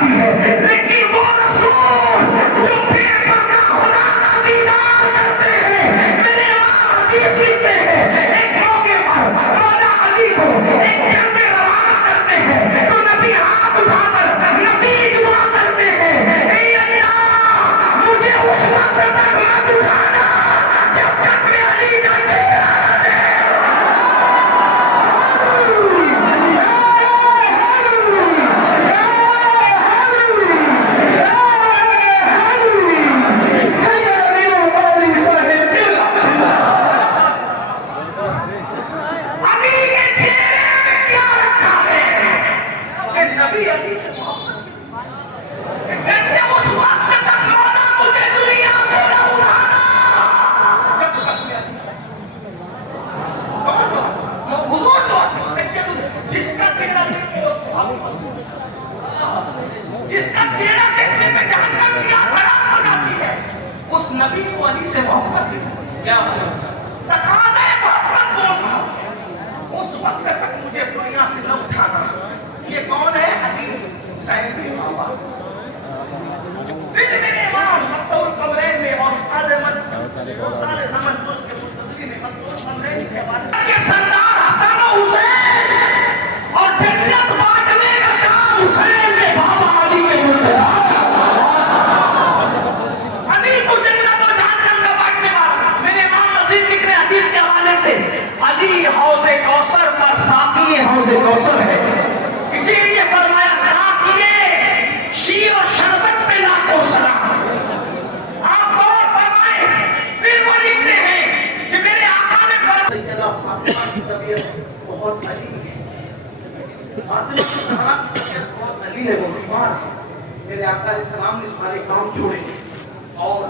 جاتی ہے، لیکن وہ رسول جو بے پردہ خدا کا دیدار کرتے ہیں، میرے امام حدیث لکھتے ہیں ایک موقع پر مولا علی کو ایک جنگ میں روانہ کرتے ہیں تو نبی ہاتھ اٹھا کر نبی دعا کرتے ہیں، اے اللہ مجھے اس وقت تک مت اٹھانا جب تک میں علی کا چہرہ نہ دیکھوں۔ جس کا چہرہ دیکھنے پہ جہاں کیا خراب ہو جاتی ہے، اس نبی کو علی سے محبت کیا تقاضا ہے محبت کو، اس وقت تک مجھے دنیا سے نہ اٹھانا۔ یہ کون ہے؟ علی حسین کے بابا۔ پھر میرے امام مکتوب القبرین میں اور استاد زمن دوست کے مستقبل میں مکتوب القبرین کے حوالے کے سردار حسن و حسین اور جنت بانٹنے کا کام حسین کے بابا علی کے مرتضی، علی کو جنت و جہنم کا بانٹنے والا۔ میرے امام مزید لکھ رہے حدیث کے حوالے سے، علی حوض کوثر پر ساقی حوض کوثر ہے، اسی لیے فرمایا ساقی شیر و شربت پہ لاکھوں سلام۔ آپ غور فرمائیں، پھر وہ لکھتے ہیں کہ میرے آقا نے فرمایا سیدہ فاطمہ کی طبیعت بہت علی ہے، فاطمہ کی زہرا کی طبیعت بہت علی ہے، وہ بیمار ہے۔ میرے آقا علیہ السلام نے سارے کام چھوڑے اور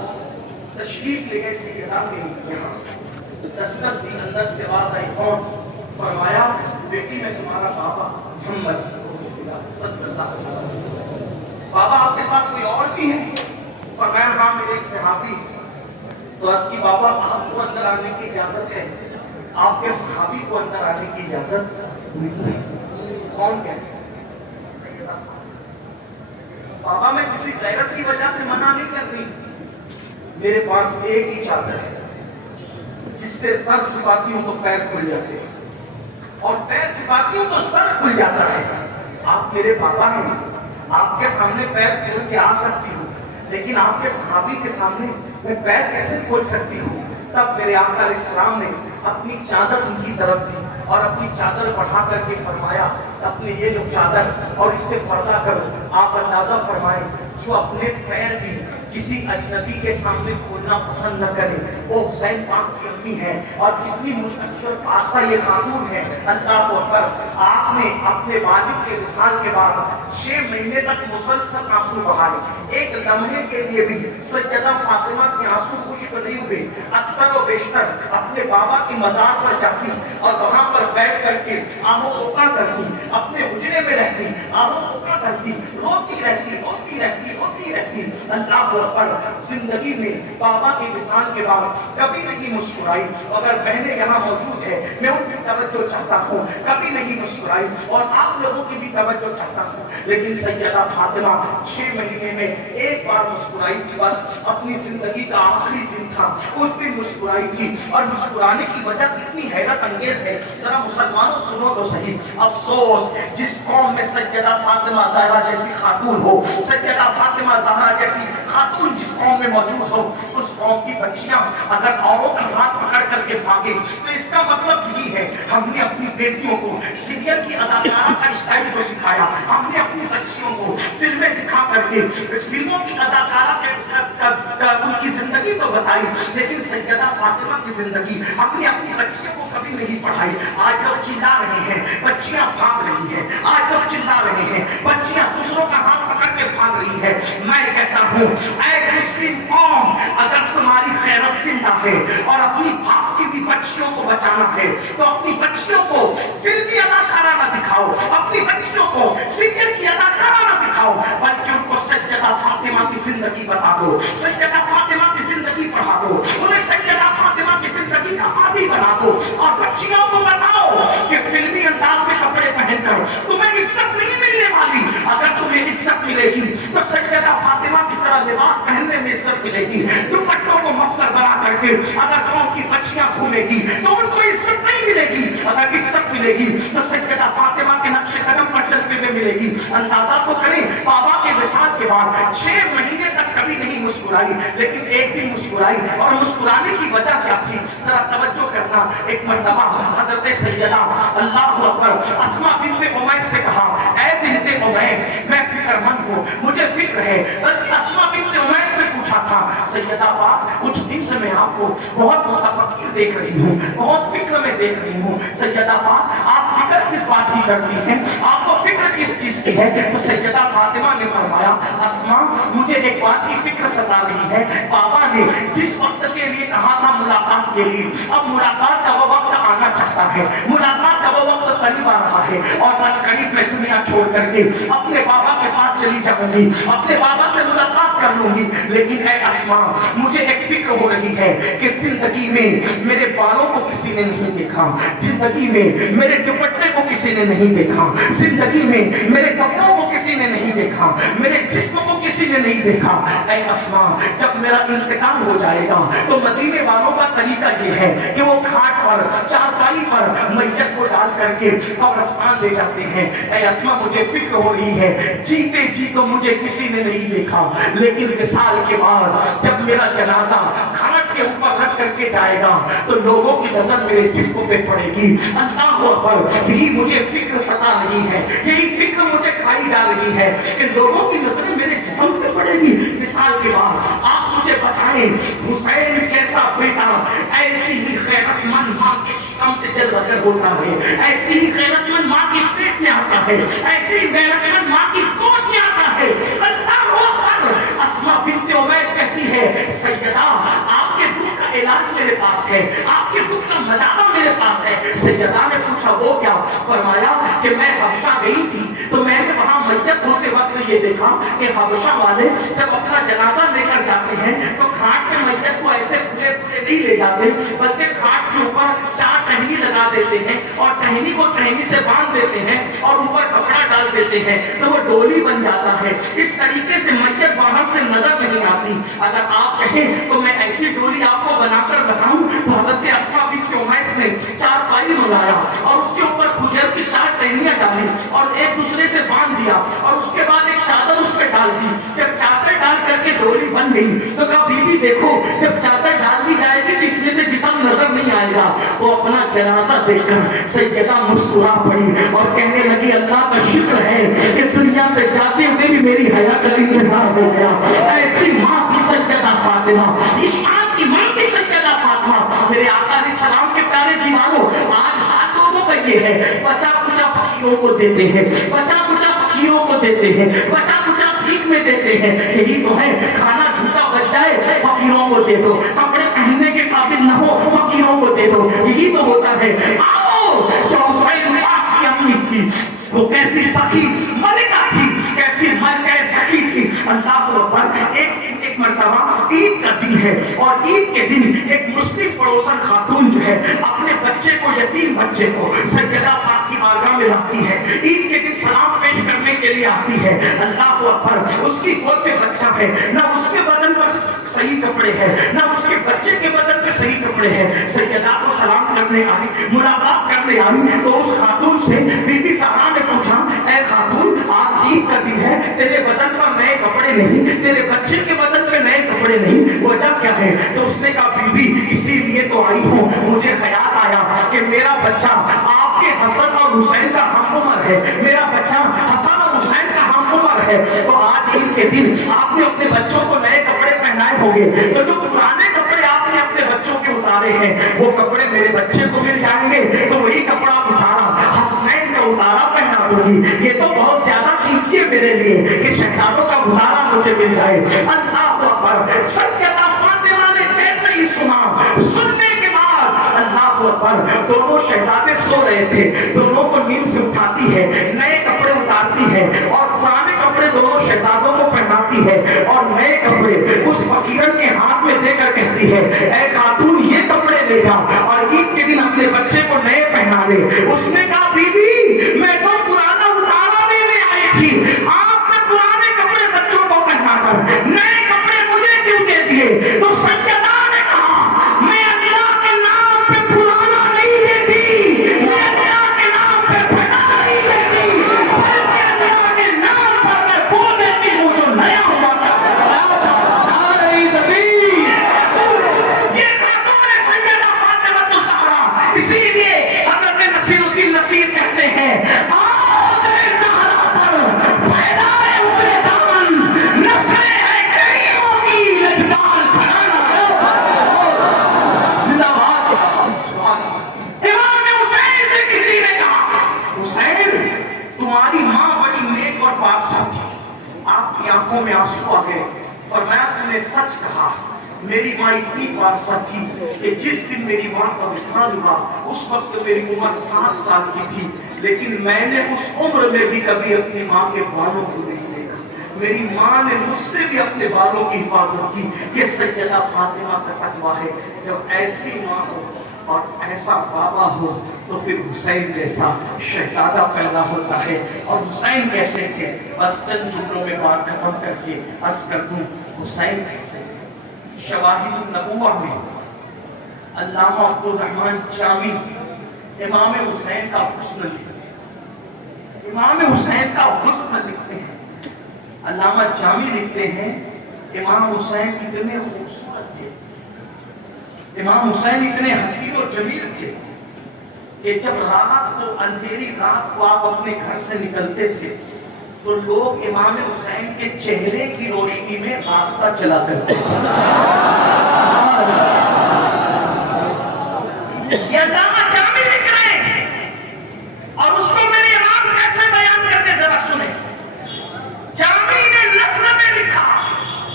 تشریف لے گئے سیدہ کے یہاں۔ دستک دی، اندر سے آواز آئی، کون؟ فرمایا بیٹی میں تمہارا بابا محمد صلی اللہ علیہ وسلم۔ بابا آپ کے ساتھ کوئی اور بھی ہے؟ فرمایا ہاں میرے ایک صحابی۔ تو اس کی بابا آپ کو اندر آنے کی اجازت ہے، آپ کے صحابی کو اندر آنے کی اجازت نہیں۔ کون کہتے ہیں؟ بابا میں کسی غیرت کی وجہ سے منع نہیں کر رہی، میرے پاس ایک ہی چادر ہے جس سے سر چھپاتی ہوں تو پیر کھل جاتے ہیں اور پیر چھپاتی ہوں تو سر کھل جاتا ہے۔ آپ میرے بابا ہیں، آپ کے سامنے پیر کھول کے آ سکتی ہوں، لیکن آپ کے صحابی کے سامنے میں پیر کیسے کھول سکتی ہوں؟ تب میرے آقا علیہ السلام نے اپنی چادر ان کی طرف دی اور اپنی چادر بڑھا کر کے فرمایا اپنے یہ جو چادر اور اس سے پردہ کرو۔ آپ اندازہ فرمائیں جو اپنے پیر بھی کسی اجنبی کے سامنے کھولنا پسند نہ کرے، وہ حسین پاک کی امی ہے اور کتنی مستقل اور پاسہ یہ خاتون ہے۔ اللہ اکبر۔ آپ نے اپنے والد کے وصال کے بعد 6 مہینے تک مسلسل آنسو بہائے، ایک لمحے کے لیے بھی سیدہ فاطمہ کے آنسو خشک نہیں ہوئے۔ اکثر و بیشتر اپنے بابا کی مزار پر جاتی اور وہاں پر بیٹھ کر کے آہو اوکا کرتی، اپنے حجرے میں رہتی، آہو اوکا کرتی، روتی رہتی روتی رہتی روتی رہتی۔ اللہ اکبر۔ زندگی میں بابا کے وصال کے بعد کبھی نہیں مسکرائی۔ اگر بہنیں یہاں موجود ہیں میں ان کی توجہ چاہتا ہوں، کبھی نہیں مسکرائی اور آپ لوگوں کی بھی توجہ چاہتا ہوں، لیکن سیدہ فاطمہ 6 مہینے میں ایک بار مسکرائی تھی، بس اپنی زندگی کا آخری دن تھا، اس دن مسکرائی تھی۔ اور مسکرانے کی وجہ کتنی حیرت انگیز ہے، ذرا مسلمانوں سنو تو صحیح۔ افسوس جس قوم میں سیدہ فاطمہ زہرا جیسی خاتون ہو، سیدہ فاطمہ زہرا جیسی خاتون جس قوم میں موجود ہو، اس قوم کی بچیاں اگر اوروں کا ہاتھ پکڑ کر کے بھاگے تو اس کا مطلب یہی ہے ہم نے اپنی بیٹیوں کو سیریل کی اداکارہ کا اسٹائل کو سکھایا، ہم نے اپنی بچیوں کو فلمیں دکھا کر کے فلموں کی اداکارہ ان کی زندگی تو بتائی، لیکن سیدہ فاطمہ کی زندگی ہم نے اپنی بچیوں کو کبھی نہیں پڑھائی۔ آج لوگ چلا رہے ہیں، بچیاں بھاگ رہی ہیں، آج لوگ چلا رہے ہیں، بچیاں دوسروں کا ہاتھ پکڑ کے بھاگ رہی ہے۔ میں کہتا ہوں اے مسلم قوم، اگر تمہاری خیرت زندہ ہے اور اپنی باپ کی بھی بچیوں کو بچانا ہے تو اپنی بچیوں کو فلمی اداکارہ نہ دکھاؤ، اپنی بچیوں کو سیریل کی اداکارہ نہ دکھاؤ، بلکہ ان کو سیدہ فاطمہ کی زندگی بتا دو، سیدہ فاطمہ کی زندگی پڑھا دو، انہیں سیدہ فاطمہ کی زندگی کا عادی بنا دو اور بچیوں کو بتاؤ کہ فلمی انداز میں کپڑے پہن کر تمہیں عزت نہیں ملنے والی۔ اگر تمہیں عزت ملے گی تو سیدہ فاطمہ کی طرح لباس پہننے میں عزت ملے گی. دوپٹوں کو مفلر بنا کر کے اگر قوم کی بچیاں گھومے گی تو ان کو عزت نہیں ملے گی. اگر عزت ملے گی تو سیدہ فاطمہ کے نقش قدم پر چلتے ہوئے ملے گی. اندازہ تو کریں بابا کے وصال کے بعد 6 مہینے تک کبھی نہیں مسکرائی, لیکن ایک دن مسکرائی. اور مسکرانے کی وجہ کیا تھی ذرا توجہ کرنا. ایک مرتبہ حضرت سیدہ اللہ اکبر اسماء بنت امیس سے کہا, اے بنت امیس میں فکر مند ہوں, مجھے فکر ہے. بلکہ اسماء بنت امیس نے پوچھا تھا, سیدہ پاک کچھ دن سے میں آپ کو بہت متفکر دیکھ رہی ہوں, بہت فکر میں دیکھ رہی ہوں. سیدہ پاک آپ فکر کس بات کی کرتی ہیں, آپ کو فکر کس چیز کی ہے؟ تو سیدہ فاطمہ نے فرمایا, اسماء مجھے ایک بات کی فکر ستا رہی ہے. بابا نے جس وقت کے لیے کہا تھا ملاقات کے لیے, اب ملاقات کا وہ وقت آنا چاہتا ہے, ملاقات کا وہ وقت قریب آ رہا ہے. اور من قریب میں دنیا چھوڑ کر کے اپنے بابا کے پاس چلی جاؤں گی, اپنے بابا سے ملاقات کر لوں گی. لیکن اے اسماء مجھے ایک فکر ہو رہی ہے کہ زندگی میں میرے بالوں کو کسی نے نہیں دیکھا, زندگی میں میرے دوپٹے کو کسی نے نہیں دیکھا, زندگی میں میرے کپڑوں کو کسی نے نہیں دیکھا, میرے جسم کو کسی نے نہیں دیکھا. اے اسماء جب میرا انتقال ہو جائے گا تو مدینے والوں کا طریقہ یہ ہے کہ وہ کھاٹ پر چارپائی پر میت کو ڈال کر کے قبرستان لے جاتے ہیں. اے اسماء مجھے فکر ہو رہی ہے, جیتے جی تو مجھے کسی نے نہیں دیکھا, لیکن وصال کے بعد جب میرا جنازہ کھاٹ کے اوپر رکھ کر کے جائے گا تو لوگوں کی نظر میرے جسم پہ پڑے گی. اللہ اکبر, یہی مجھے فکر ستا رہی ہے, یہی فکر مجھے کھائی جا رہی ہے کہ لوگوں کی نظریں میرے جسم پہ پڑے گی. وصال کے بعد آپ مجھے بتائیں, حسین جیسا بیٹا ایسی ہی غیرت مند ماں کے شکم سے جل بجل ہوتا ہے, ایسی ہی غیرت مند ماں کے پیٹ میں آتا ہے, ایسی ہی غیرت مند ماں کی گود میں آتا ہے. اللہ اکبر. اسماء بنت امیس کہتی ہے, سیدہ آپ کے دکھ کا علاج میرے پاس ہے, آپ کے دکھ کا مداوع میرے پاس ہے. سیدہ نے پوچھا وہ کیا؟ فرمایا کہ میں حبشہ گئی تھی تو میں نے وہاں میت ہوتے وقت یہ دیکھا کہ حبشہ والے جب اپنا جنازہ لے کر جاتے ہیں تو کھاٹ میں میت کو ایسے کھلے کھلے نہیں لے جاتے, بلکہ کھاٹ کے اوپر 4 ٹہنی لگا دیتے ہیں اور ٹہنی کو ٹہنی سے باندھ دیتے ہیں اور اوپر کپڑا ڈال دیتے ہیں تو وہ ڈولی بن جاتا ہے. اس طریقے سے میت باہر سے نظر نہیں آتی. اگر آپ کہیں تو میں ایسی ڈولی آپ کو بنا کر بتاؤں تو حضرت اسماء بنت امیس نے 4 پائی منگایا اور اس کے اوپر کھجر کی 4 ٹہنیاں ڈالی اور ایک دوسرے سے باندھ دیا اور اس کے بعد ایک چادر اس پہ ڈال دی. جب چادر ڈال کر کے ڈولی بن گئی تو کہا بی بی دیکھو جب چادر ڈال دی جائے گی تو اس میں سے جسم نظر نہیں آئے گا. وہ اپنا جنازہ دیکھ کر سیدہ مسکرا پڑی اور کہنے لگی, اللہ کا شکر ہے کہ دنیا سے جاتے ہوئے بھی میری حیات کا انتظار ہو گیا. ایسی ماں کی سیدہ فاطمہ, اس شان کی ماں کی سیدہ فاطمہ. میرے آقا علیہ السلام کے پیارے دیوانوں, آج حال لوگوں کا یہ ہے, بچا کچا فقیروں کو دیتے ہیں, بچا کچا فقیروں کو دیتے ہیں, بچا کچا بھیک میں دیتے ہیں. یہی تو ہے, کھانا جھوٹا بچ جائے فقیروں کو دے دو, کپڑے پہننے کے قابل نہ ہو فقیروں کو دے دو. یہی تو ہوتا ہے. آؤ تو حسین پاک کی امی تھی, وہ کیسی سخی ملکہ تھی, کیسی ملکہ سخی تھی. اللہ اکبر. ایک مرتبہ عید کا دن ہے اور عید کے دن ایک مسلم پڑوسن خاتون جو ہے اپنے بچے کو, یتیم بچے کو سیدہ پاک کی بارگاہ میں لاتی ہے. عید کے دن سلام پیش کرنے کے لیے آتی ہے. اللہ اکبر. اس کی گود میں بچہ ہے, نہ اس کے بدن پر صحیح کپڑے ہیں, نہ اس کے بچے کے بدن پہ صحیح کپڑے ہیں. سیدہ کو سلام کرنے آئی, ملاقات کرنے آئی تو اس خاتون سے بی بی زہرا نے پوچھا, اے خاتون آج عید کا دن ہے, تیرے بدن پر نئے کپڑے نہیں, تیرے بچے کے بدن پہ نئے کپڑے نہیں, وجہ کیا ہے؟ تو اس نے کہا بی بی اسی لیے تو آئی ہوں, مجھے خیال آیا کہ میرا بچہ آپ کے حسن اور حسین کا ہم عمر ہے, میرا بچہ حسن اور حسین کا ہم عمر ہے, تو آج عید کے دن آپ نے اپنے بچوں کو نئے کپڑے پہنائے ہوں گے, تو جو پرانے کپڑے آپ نے اپنے بچوں کے اتارے ہیں وہ کپڑے میرے بچے کو مل جائیں گے, تو وہی کپڑا اتارا حسنین کا اتارا پہنا دوں گی. یہ تو بہت زیادہ قیمتی ہے میرے لیے کہ شہزادوں کا اتارا مجھے مل جائے. اللہ اکبر. سیدہ فاطمہ نے جیسے ہی سنا, سننے کے بعد اللہ اکبر, دونوں شہزادے سو رہے تھے, دونوں کو نیند سے اٹھاتی ہے, نئے کپڑے اتارتی ہے اور پرانے کپڑے دونوں شہزادوں کو پہناتی ہے اور نئے کپڑے اس فقیرن کے ہاتھ میں دے کر کہتی ہے, اے خاتون یہ کپڑے لے جا اور عید کے دن اپنے بچے کو نئے پہنا لے. اس نے کہا بی بی میں تو پرانا اتارا لینے آئی تھی, آپ نے پرانے آپ کی آنکھوں میں آنسو آ گئے، فرمایا تم نے سچ کہا، میری ماں اتنی پارسا تھی کہ جس دن میری ماں کا وصال ہوا اس وقت میری عمر 7 سال کی تھی، لیکن میں نے اس عمر میں بھی کبھی اپنی ماں کے بالوں کو نہیں دیکھا، میری ماں نے مجھ سے بھی اپنے بالوں کی حفاظت کی۔ یہ سیدہ فاطمہ کا تقویٰ ہے۔ جب ایسی ماں ہو اور ایسا بابا ہو تو پھر حسین جیسا شہزادہ پیدا ہوتا ہے۔ اور حسین کیسے تھے، بس چند جملوں میں بات ختم کر کے عرض کر دوں، حسین کیسے تھے۔ شواہد النبوہ میں علامہ عبدالرحمن جامی امام حسین کا حسن لکھتے ہیں، امام حسین کا حسن لکھتے ہیں۔ علامہ جامی لکھتے ہیں امام حسین اتنے خوبصورت تھے، امام حسین اتنے حسین و جمیل تھے کہ جب رات کو اندھیری رات کو آپ اپنے گھر سے نکلتے تھے تو لوگ امام حسین کے چہرے کی روشنی میں راستہ چلا کرتے تھے۔ یہ علامہ جامی لکھ رہے ہیں اور اس کو میرے امام کیسے بیان کرتے ذرا سنیں۔ جامی نے نثر میں لکھا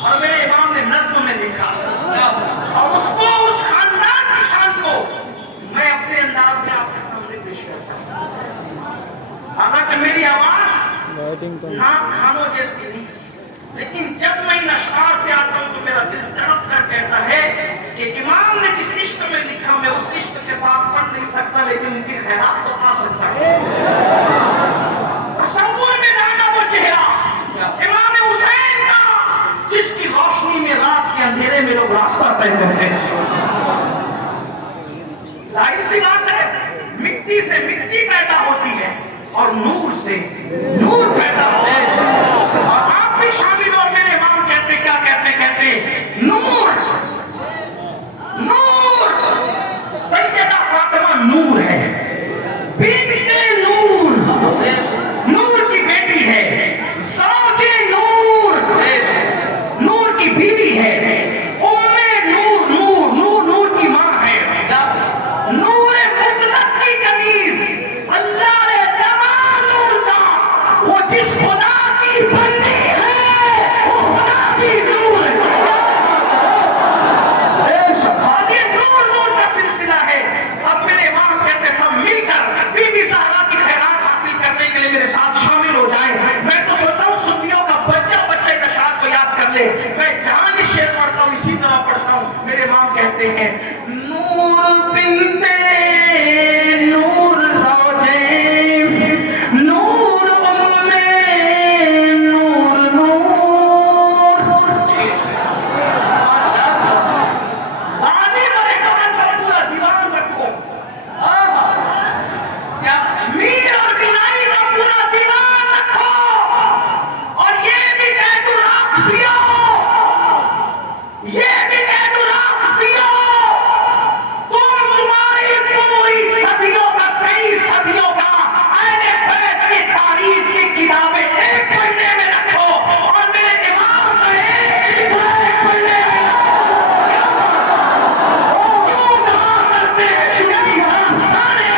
اور میرے امام نے نظم میں لکھا، اور اس کو اس خاندان کی شان کو میں اپنے انداز میں آپ کے سامنے پیش کرتا ہوں۔ حالانکہ میری آواز ناک کھانوں جیسی نہیں، لیکن جب میں ان اشعار پہ آتا ہوں تو میرا دل تڑپ کر کہتا ہے کہ امام نے جس عشق میں لکھا میں اس عشق کے ساتھ پڑھ نہیں سکتا، لیکن ان کی خیرات تو آ سکتا ہے۔ تصور میں لانا وہ چہرہ امام حسین کا جس کی روشنی میں رات کے اندھیرے میں لوگ راستہ طے کرتے ہیں۔ ظاہر سی بات ہے، مٹی سے مٹی پیدا ہوتی ہے اور نور سے نور پیدا ہوتا ہے، اور آپ بھی شامل ہو۔ میرے امام کہتے کیا کہتے نور نور، سیدہ فاطمہ نور ہے، بنت نور، نور کی بیٹی ہے، زوج نور، نور کی بیوی ہے، ام نور، نور نور نور کی ماں ہے، نور مطلق کی کنیز، اللہ نے لما نور کا، وہ جس خدا کی بندی ہے وہ خدا بھی نور ہے۔ یہ نور نور کا سلسلہ ہے۔ اب میرے امام کہتے سب مل کر بی بی زہرا کی خیرات حاصل کرنے کے لیے میرے ساتھ شامل ہو جائیں۔ میں تو سوچتا ہوں سنیوں کا بچہ بچے کا شاد کو یاد کر لے، میں جہاں یہ شعر پڑھتا ہوں اسی طرح پڑھتا ہوں۔ میرے امام کہتے ہیں نور بنتے نور زوجے، نور امے نور نور، غالب اور اقبال کا پورا دیوان رکھو، میر اور بینائی کا پورا دیوان رکھو، اور یہ بھی کہہ دو رافضیوں، یہ بھی کہہ دو رافضیوں، تمہاری پوری صدیوں کا 23 صدیوں کا اہل بیت کی تاریخ کی کتابیں ایک پڑھنے میں رکھو، اور میرے امام کا ایک پڑھنے میں کیوں کہا کرتے ہیں سنی داستانے،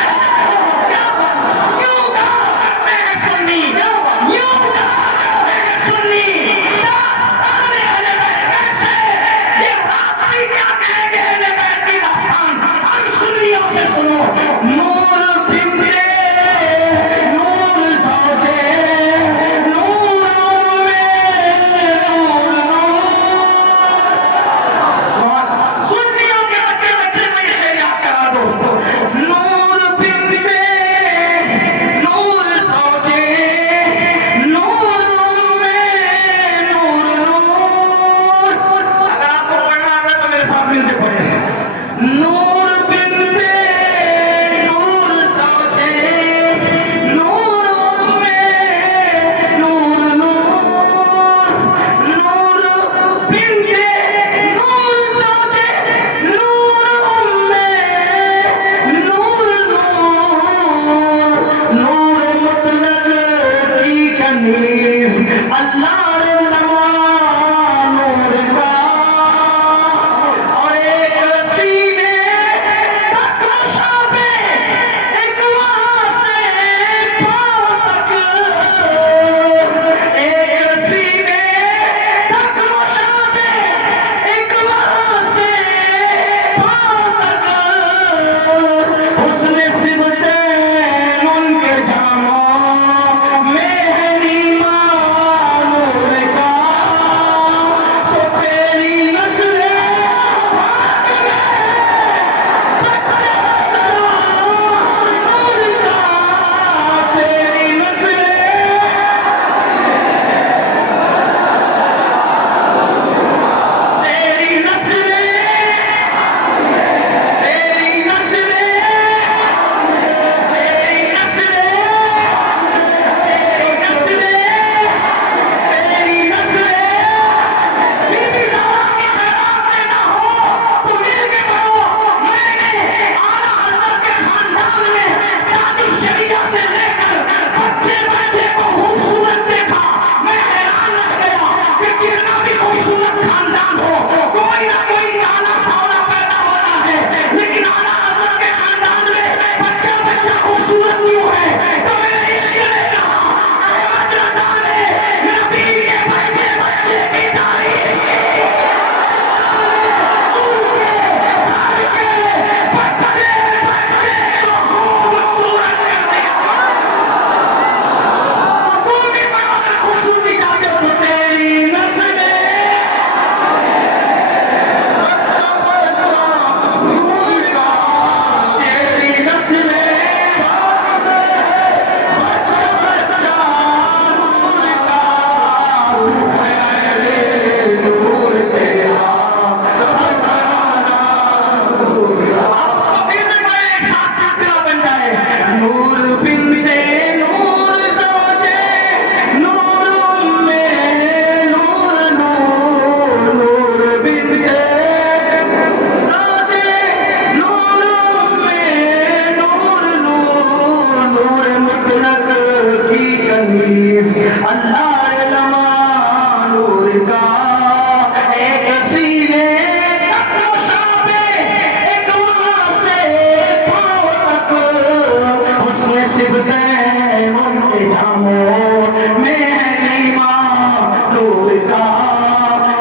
کیوں کہا کرتے ہیں سنی، کیوں کہا کرتے ہیں سنی داستانے اہل بیت، کیسے یہ رافضی کیا کہیں گے اہل بیت کی داستان؟ ہم سنیوں سے سنو، نور بنتے نور زوجے، نور امے نور نور، سنیوں کے بچے بچے میں یہ شعر یاد کرا دو، نور بنتے نور زوجے، نور امے کتنا بھی خوبصورت خاندان ہو، کوئی نہ کوئی کالا ساولا پیدا ہوتا ہے، لیکن اعلیٰ حضرت کے خاندان میں بچہ خوبصورت کیوں ہے؟ تو میرے عشق نے کہا، احمد رضا نے نبی کے بچے کی تعریف کی، بچے کو خوبصورت کر دیا۔ خوبصورتی چاہتے ہو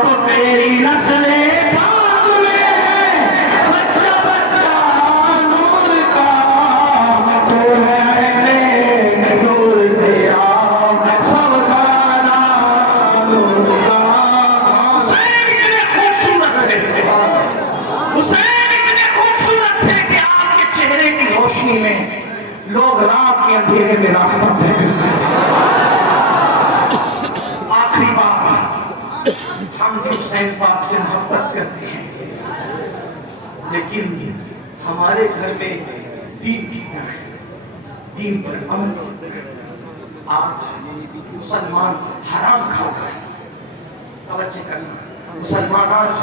تو تیری نسل لوگ رات کے اندھیرے میں راستہ طے کرتے ہیں۔ آخری بات، ہم حسین پاک سے محبت کرتے ہیں، لیکن ہمارے گھر میں دین کتنا ہے، دین پر عمل۔ آج مسلمان حرام کھا رہا ہے، توجہ کرنا، مسلمان آج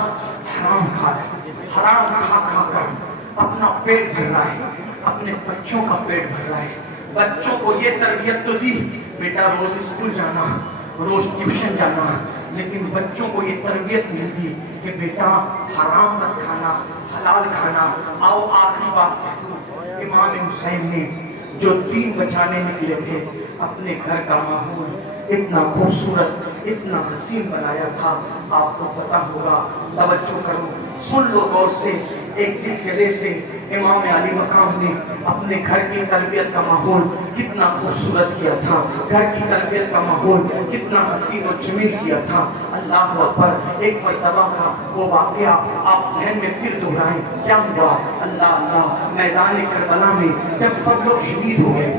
حرام کھا رہا ہے، حرام کھا کر اپنا پیٹ بھر رہا ہے، اپنے بچوں کا پیٹ بھر رہا ہے۔ بچوں کو یہ تربیت تو دی، بیٹا روز اسکول جانا، روز ٹیوشن جانا، لیکن بچوں کو یہ تربیت نہیں دی کہ بیٹا حرام مت کھانا، حلال کھانا۔ آؤ آخری بات کہتا ہوں، امام حسین نے جو دین بچانے نکلے تھے، اپنے گھر کا ماحول اتنا خوبصورت، اتنا حسین بنایا تھا، آپ کو پتا ہوگا، توجہ کرو، سن لو غور سے۔ ایک دن کھلے سے امام علی مقام نے اپنے گھر کی تربیت کا ماحول کتنا خوبصورت کیا تھا، گھر کی تربیت کا ماحول کتنا حسین و جمیل کیا تھا۔ اللہ اکبر، ایک مرتبہ کا وہ واقعہ آپ ذہن میں پھر دہرائیں، کیا ہوا؟ اللہ اللہ، میدان کربلا میں جب سب لوگ شہید ہو گئے،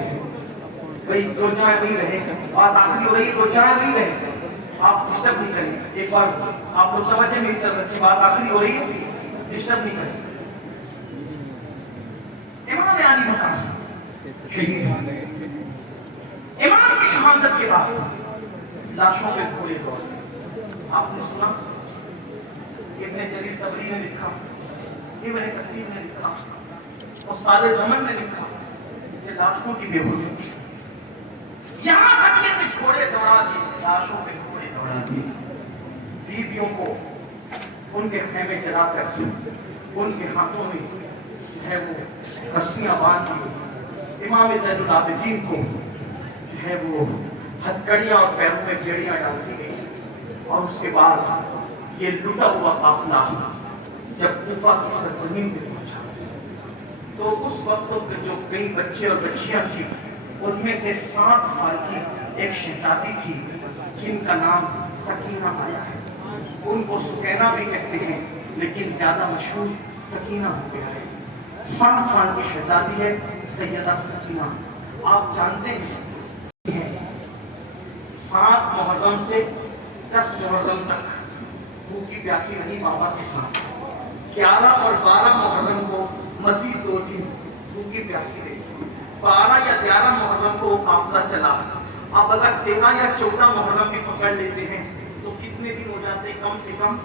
بھئی دو جائیں نہیں رہے، بات آخری ہو رہی، دو جائیں نہیں رہے، آپ ڈسٹرب نہیں کریں، ایک بار آپ لوگ توجہ میری طرف رکھیں، بات آخری ہو رہی ہے، ڈسٹرب نہیں کریں۔ امام علی مقام شہید، امام کی شہادت کے بعد لاشوں پہ گھوڑے دوڑ، آپ نے سنا ابن جریر طبری نے لکھا، ابن کثیر نے لکھا، استاد زمن نے لکھا کہ لاشوں کی بے ہوشی تھی، یہاں تک کہ گھوڑے دوڑا دیے، لاشوں پہ گھوڑے دوڑا دیے، بیویوں کو ان کے خیمے جلا کر ان کے ہاتھوں میں جو ہے وہ رسیاں باندھ دی، امام زین العابدین کو جو ہے وہ ہتھکڑیاں اور پیروں میں بیڑیاں ڈال دی گئی، اور اس کے بعد یہ لٹا ہوا قافلہ جب کوفہ کی سرزمین پہ پہنچا تو اس وقت پہ جو کئی بچے اور بچیاں تھیں، ان میں سے 7 سال کی ایک شہزادی تھی جن کا نام سکینہ آیا ہے، ان کو سکینہ بھی کہتے ہیں لیکن زیادہ مشہور سکینہ ہو گیا ہے۔ 7 سال کی شہزادی ہے سیدہ سکینہ۔ آپ جانتے ہیں 7 محرم سے 10 محرم تک بھوکی پیاسی رہی بابا کے ساتھ، 11 اور 12 محرم کو مزید 2 دن بھوکی پیاسی رہی، 12 یا 11 محرم کو قافلہ چلا۔ اب اگر 13 یا 14 محرم بھی پکڑ لیتے ہیں تو کتنے دن ہو جاتے ہیں؟ کم سے کم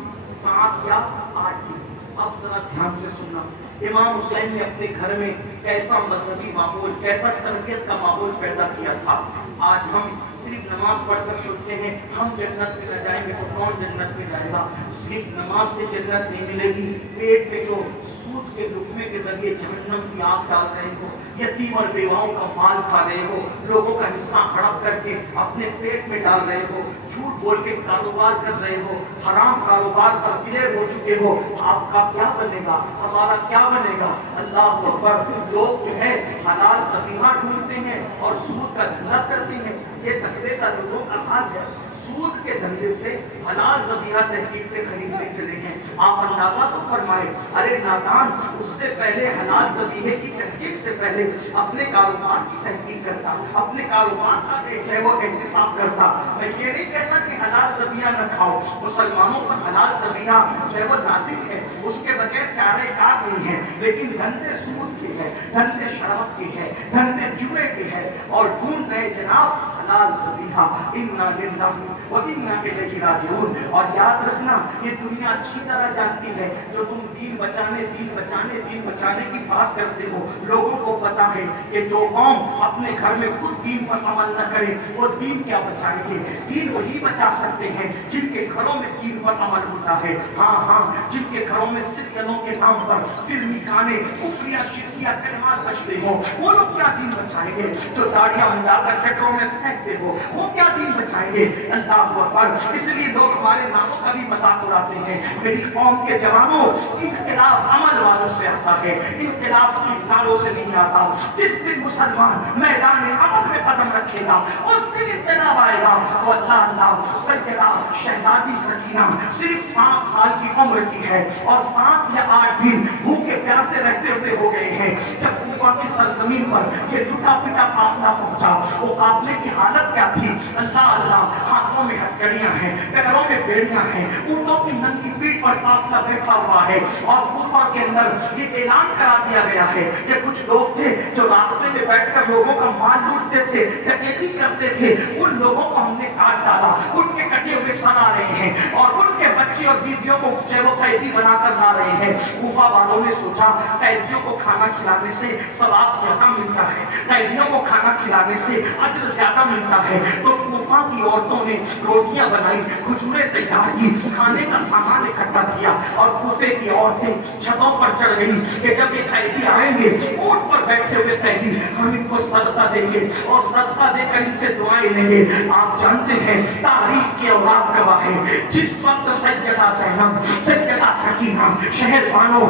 7 یا 8 دن۔ اب ذرا دھیان سے سننا، امام حسین نے اپنے گھر میں کیسا مذہبی ماحول، کیسا تربیت کا ماحول پیدا کیا تھا۔ آج ہم صرف نماز پڑھ کر سنتے ہیں ہم جنت میں نہ جائیں گے تو کون جنت میں جائے گا؟ صرف نماز سے جنت نہیں ملے گی، پیٹ میں جو سود کے لقمے کے ذریعے جہنم کی آگ ڈال رہے ہو، یتیم اور بیواؤں کا مال کھا رہے ہو، لوگوں کا حصہ ہڑپ کر کے اپنے پیٹ میں ڈال رہے ہو، جھوٹ بول کے کاروبار کر رہے ہو، حرام کاروبار پر دلیر ہو چکے ہو، آپ کا کیا بنے گا؟ ہمارا کیا بنے گا؟ اللہ اکبر! لوگ جو ہے حلال ذبیحہ ڈھونڈتے ہیں اور سود کا دھندا کرتے ہیں، یہ دھندے کا لوگوں کا حال ہے۔ سود کے دھندے سے حلال ذبیحہ تحقیق سے خریدنے چلے ہیں۔ آپ اندازہ تو فرمائے، ارے نادان، اس سے پہلے حلال ذبیحے کی تحقیق سے پہلے اپنے کاروبار کی تحقیق کرتا، اپنے کاروبار کا جو ہے وہ احتساب کرتا۔ میں یہ نہیں کہتا کہ حلال ذبیحہ نہ کھاؤ، مسلمانوں پر حلال ذبیحہ جو ہے وہ لازم ہے، اس کے بغیر چارہ کار نہیں ہے، لیکن دھندے سود کے ہیں، دھندے شراب کے ہیں، دھندے جوئے کے ہیں، اور ڈھونڈ رہے جناب حلال ذبیحہ۔ انا للہ و انا الیہ راجعون۔ اور یاد رکھنا، یہ دنیا اچھی طرح جانتی ہے، جو تم دین بچانے کی بات کرتے ہو، لوگوں کو پتا ہے کہ جو قوم اپنے گھر میں خود دین پر عمل نہ کرے وہ دین کیا بچائیں گے؟ دین وہی بچا سکتے ہیں جن کے گھروں میں دین پر عمل ہوتا ہے۔ ہاں، جن کے گھروں میں سریلوں کے نام پر فلمی گانے، کفریہ شرکیہ کلمات بجتے ہوں، وہ لوگ کیا دین بچائیں گے؟ جو داڑیاں منڈا کر گٹروں میں پھینکتے ہو، وہ کیا دین بچائیں گے؟ اللہ اکبر! اس لیے لوگ ہمارے ناموں کا بھی مذاق اڑاتے ہیں۔ میری قوم کے جوانوں، انقلاب عمل والوں سے آتا ہے، انقلاب صرف نعروں سے نہیں آتا۔ جس دن مسلمان میدان عمل میں قدم رکھے گا اس دن انقلاب آئے گا۔ وہ اللہ سیدہ شہزادی سکینہ صرف 7 سال کی عمر کی ہے اور 7 یا 8 دن بھوکے پیاسے رہتے ہوئے ہو گئے ہیں۔ جب کوفہ کی سرزمین پر یہ ٹوٹا پٹا قافلہ پہنچا، وہ قافلے کی حالت کیا تھی؟ اللہ، ہاتھوں میں ہتھکڑیاں ہیں، پیروں میں بیڑیاں ہیں، اونٹوں کی ننگی پیٹھ پر قافلہ بیٹھا ہوا ہے، اور کوفہ کے اندر یہ اعلان کرا دیا گیا ہے کہ کچھ لوگ تھے جو راستے میں بیٹھ کر لوگوں کا مال لوٹتے تھے، ڈکیتی کرتے تھے، ان لوگوں کو ہم نے کاٹ ڈالا، ان کے کٹے ہوئے سر آ رہے ہیں اور ان کے بچے اور بیویوں کو وہ قیدی بنا کر لا رہے ہیں۔ کوفہ والوں نے سوچا قیدیوں کو کھانا کھلانے سے ثواب زیادہ ملتا ہے، قیدیوں کو کھانا کھلانے سے اجر زیادہ ملتا ہے، تو کوفہ کی عورتوں نے روٹیاں بنائی، کھجوریں تیار کی، کھانے کا سامان اکٹھا کیا، اور کوفے کی عورتیں چھتوں پر چڑھ گئی کہ جب یہ قیدی آئیں گے، اونٹ پر بیٹھے ہوئے قیدی، ہم ان کو صدقہ دیں گے اور صدقہ دے کر ان سے دعائیں لیں گے۔ آپ جانتے ہیں تاریخ کے اوراق گواہ ہے، جس وقت سیدہ زینب، سیدہ سکینہ، شہر بانو،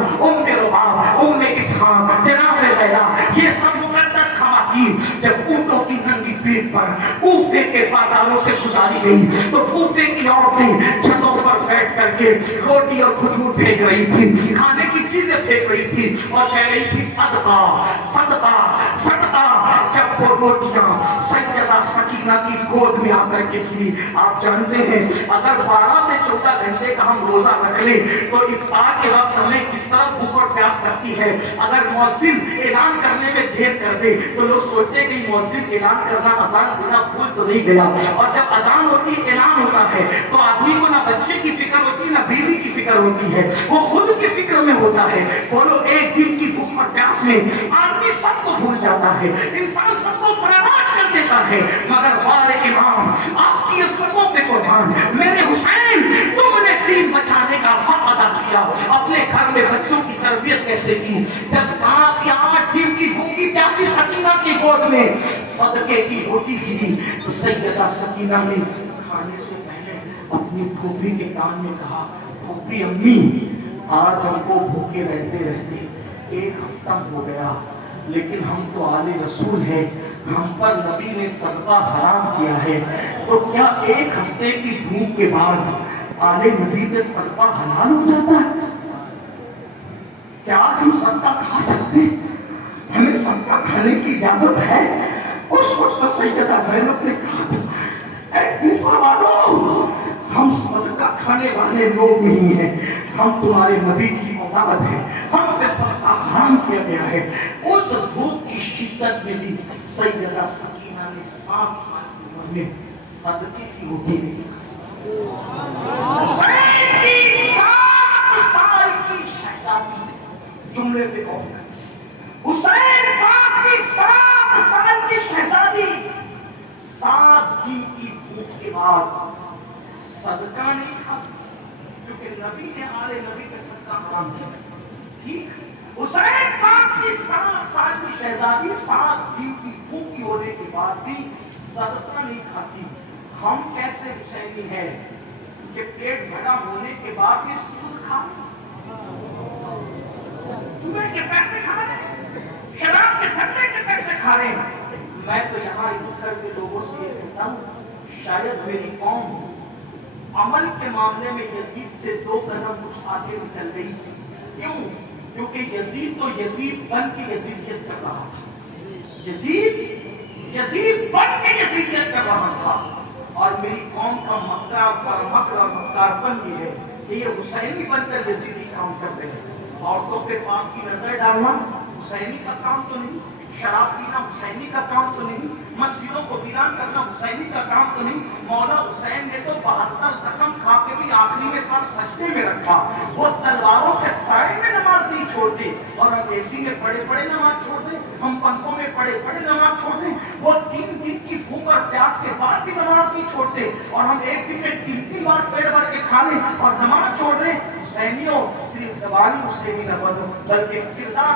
رباب، اسحاق، جناب لیلا، یہ سب مقدس خواتین جب اونٹوں کی ننگی پیٹھ پر کوفے کے بازاروں سے گزاری گئی تو کوفے کی عورتیں چھتوں پر بیٹھ کر کے روٹی اور کھجور پھینک رہی تھی، کھانے کی چیزیں پھینک رہی تھی اور کہہ رہی تھی صدقہ صدقہ صدقہ۔ جب وہ روٹیاں سیدہ سکینہ کی گود میں آ کر کے گری، آپ جانتے ہیں اگر 12 سے 14 گھنٹے کا ہم روزہ رکھ لیں تو افطار کے وقت ہمیں کس طرح بھوک اور پیاس لگتی ہے۔ اگر مؤذن اعلان کرنے میں دیر کر دے تو لوگ سوچتے ہیں کہ مؤذن اعلان کرنا اذان دینا بھول تو نہیں گیا، اور جب اذان ہوتی ہے، اعلان ہوتا ہے، تو آدمی کو نہ بچے کی فکر ہوتی ہے نہ بیوی کی فکر ہوتی ہے، وہ خود کی فکر میں ہوتا ہے۔ بولو ایک دن کی بھوک اور پیاس میں آدمی سب کو بھول جاتا ہے، انسان سب کو فراموش کر دیتا ہے، مگر والے امام آپ کی عظمتوں پہ قربان، میرے حسین تم نے دین بچانے کا حق ادا کیا، اپنے گھر میں بچوں کی تربیت کیسے کی؟ جب 7 یا 8 دن کی بھوکی پیاسی سکینہ کی گود میں صدقے کی روٹی گری تو سیدہ سکینہ نے کھانے سے پہلے اپنی پھوپھی کے کان میں کہا، پھوپھی امی آج ہم کو بھوکے رہتے رہتے 1 ہفتہ ہو گیا، لیکن ہم تو آل رسول ہیں، ہم پر نبی نے صدقہ حرام کیا ہے، تو کیا 1 ہفتے کی بھوک کے بعد آل نبی پہ صدقہ حلال ہو جاتا ہے؟ کیا آج ہم صدقہ کھا سکتے ہیں؟ ہمیں صدقہ کھانے کی اجازت ہے؟ اس وقت سیدہ زینب نے کہا، اے کوفہ والوں، ہم صدقہ کھانے والے لوگ نہیں ہیں، ہم تمہارے نبی کی اولاد ہیں، ہم پہ صدقہ حرام کیا گیا ہے۔ اس بھوک کی شدت میں بھی سیدہ سکینہ نے 7 سال کی عمر میں صدقے کی روٹی نہیں کھائی۔ حسین کی 7 سال کی شہزادی، جملے پہ غور کریں، حسین پاک کی 7 سال کی شہزادی 7 دن صدقہ نہیں کھاتے کیونکہ نبی نے آل نبی کے صدقہ حرام کیا. ٹھیک. حسین خان کی 7 سال کی شہزادی 7 دن کی بھوکی ہونے کے بعد بھی صدقہ نہیں کھاتی. ہم کیسے حسینی ہیں کہ پیٹ بھرا ہونے کے بعد بھی سود کھا چوہے کے پیسے کھا رہے, شراب کے دھندے کے پیسے کھا رہے ہیں. میں تو یہاں اٹھ کر کے لوگوں سے یہ کہتا ہوں, شاید میری قوم عمل کے معاملے میں یزید سے 2 قدم کچھ آگے نکل گئی. کیوں؟ کیونکہ یزید تو یزید بن کے یزیدیت کر رہا تھا. یزید بن کے یزیدیت کر رہا تھا. اور میری قوم کا مکارپن یہ ہے کہ یہ حسینی بن کر یزیدی کام کر رہے ہیں. عورتوں پہ پاک کی نظر ڈالنا حسینی کا کام تو نہیں, شراب پینا حسینی کا کام تو نہیں, مسجدوں کو ویران کرنا حسینی کا کام تو نہیں. مولا حسین نے تو 72 زخم کھا کے بھی آخری میں سر سجدے میں رکھا. وہ تلواروں کے سائے میں نماز نہیں چھوڑتے, اور ہم اے سی میں پڑے پڑے نماز چھوڑ دیں, ہم پنکھوں میں پڑے پڑے نماز چھوڑ دیں. وہ 3 دن کی بھوک اور پیاس کے بعد بھی نماز نہیں چھوڑتے, اور ہم ایک دن میں 3 بار پیٹ بھر کے کھا لیں اور نماز چھوڑ دیں. حسینیوں صرف زبانی مسلمی نہ بنو, بلکہ کردار